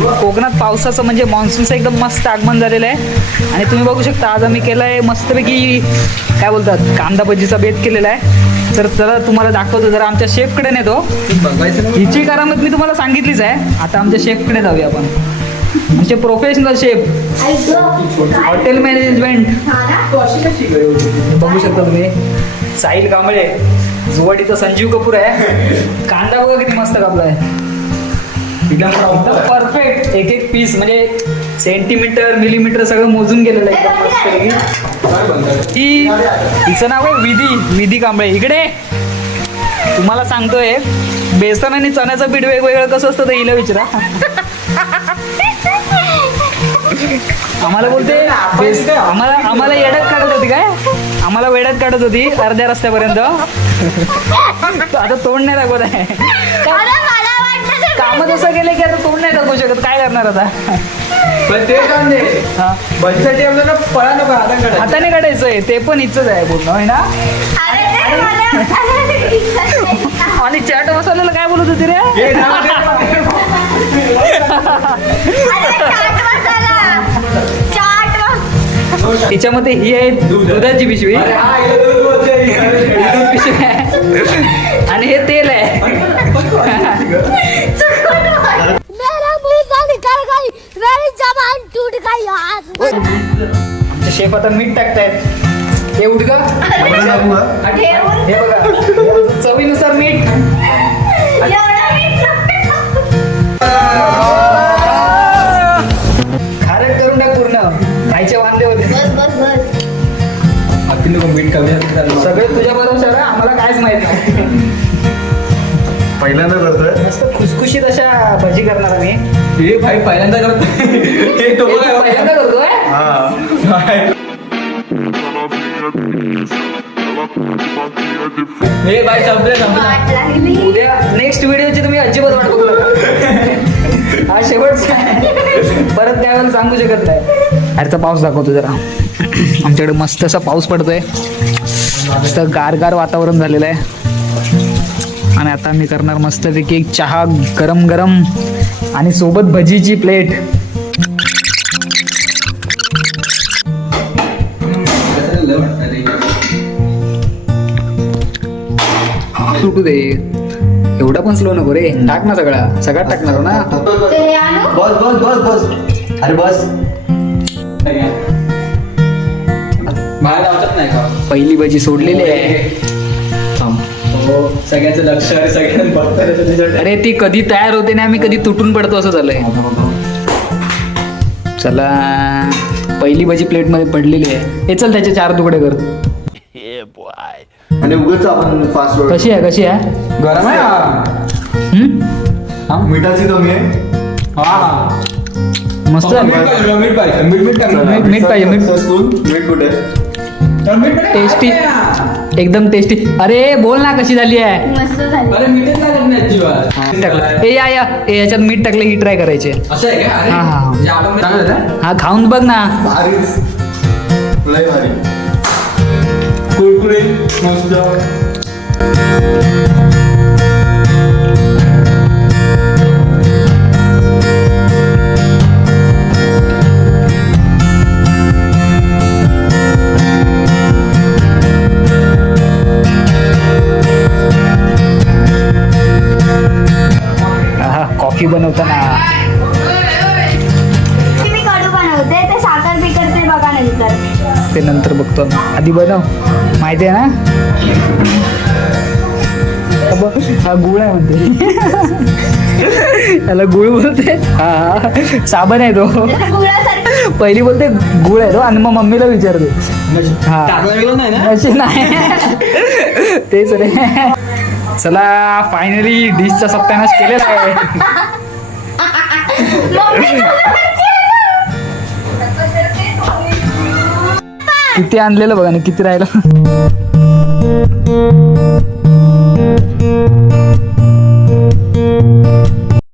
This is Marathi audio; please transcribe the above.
कोकणात पावसाचं म्हणजे मान्सूनचं एकदम मस्त आगमन झालेलं आहे. आणि तुम्ही बघू शकता आज आम्ही केलं आहे मस्तपैकी काय बोलतात कांदा भजीचा बेत केलेला आहे. तर चला तुम्हाला दाखवतो जरा आमच्या शेफकडे नेतो हिची करामत मी तुम्हाला सांगितलीच आहे. आता आमच्या शेफकडे जाऊया आपण. आमचे प्रोफेशनल शेफ हॉटेल मॅनेजमेंट बघू शकता तुम्ही. साहिल कांबळे जुवाडीचा संजीव कपूर आहे. कांदा बघा किती मस्त कापला आहे एकदम परफेक्ट एक एक पीस म्हणजे सेंटीमीटर मिलीमीटर सगळं मोजून गेलेलं आहे. एकदम. ही हिचं नाव आहे विधी विधी कांबळे. इकडे. तुम्हाला सांगतोय बेसन आणि चण्याचं पीठ वेगवेगळं कसं असतं ते हिला विचारा. आम्हाला बोलते आम्हाला आम्हाला येड्यात काढत होती काय? आम्हाला वेड्यात काढत होती अर्ध्या रस्त्यापर्यंत. आता तोंड नाही दाखवत आहे. काम तसं केलं की आता तोंड नाही दाखवू शकत? काय करणार आता? पण ते काम नाही हा. भजीसाठी आपल्याला पळा नको हाताकडे हाताने काढायचंय. ते पण इच्छच आहे पूर्ण होय ना? आणि चाट मसाल्याला काय बोलत होती रे? तिच्यामध्ये ही आहे दुधाची पिशवी. अरे हा हे दूध बोलते. ही दूध पिशवी आहे. आणि हे तेल आहे. शेफ आता मीठ टाकतायत. हे उडगा हे बघा. चवीनुसार मीठ. खारट करून टाक पूर्ण. खायचे वांदे होते. बस बस बस बाकी लोक मीठ कमी. सगळे तुझ्या बरोबर आम्हाला कायच माहीत नाही. पहिल्यांदा करतोय. मस्त खुसखुशीत अशा भजी करणार आम्ही. हे भाई पहिल्यांदा करतो तो बघा. तू पहिल्यांदा करतोय? हा हे बाय संपले संपले. उद्या नेक्स्ट व्हिडिओची तुम्ही अजिबात वाट बघू नका. हा शेवटचा परत त्यावेळेला सांगू शकत नाही. अरेचा पाऊस दाखवतो जरा. आमच्याकडे मस्त असा पाऊस पडतोय. मस्त गार गार वातावरण झालेलं आहे. आणि आता मी करणार मस्तपैकी एक चहा गरम गरम आणि सोबत भजीची प्लेट. सुटू दे. एवढा पण स्लो नको रे. टाक ना सगळा. सगळा टाकणार ना हे बस बस बस बस. अरे बस. बाहेर नाही का? पहिली भजी सोडलेली आहे. हो. सगळ्यांचं लक्ष सगळ्यांना. अरे ती कधी तयार होते ना आम्ही कधी तुटून पडतो असं झालंय. चला. पहिली भजी प्लेटमध्ये पडलेली आहे. हे चल त्याचे चार तुकडे कर. आणि उगाच आपण फास्ट कशी आहे कशी आहे? गरम आहे हा. मिठाची कमी आहे. हा. मस्त मीठ पाहिजे मीठ पाहिजे. मीठ मीठ टाक. मीठ- मीठ पाहिजे, मीठ. कुठे. टेस्टी एकदम टेस्टी अरे बोल ना कशी झाली आहे? मस्त झाली. अरे मीठच लागत नाही अजिबात. मीठ टाकलं. ए या या. ए याच्यात मीठ टाकलं ही ट्राय करायची. आहे. असं आहे का? अरे हा, हा, हा. म्हणजे आपण चांगलं झालं हा खाऊन बघ ना. भारीच. लय भारी. कुरकुरीत मस्त. बनवताना. मी कडू बनवते ते साखर बिकर ते बघा नंतर. ते नंतर बघतो आधी बनव. माहिती आहे ना? बघ, हा गुळ आहे म्हणते. त्याला गुळ बोलते. हा हा. साबण आहे तो. पहिली बोलते गुळ आहे तो आणि मग मम्मीला विचारते. हा. नाही. तेच रे. चला फायनली डिशचा सत्यानाश केलेला आहे. किती आणलेलं बघा ना किती राहिलं?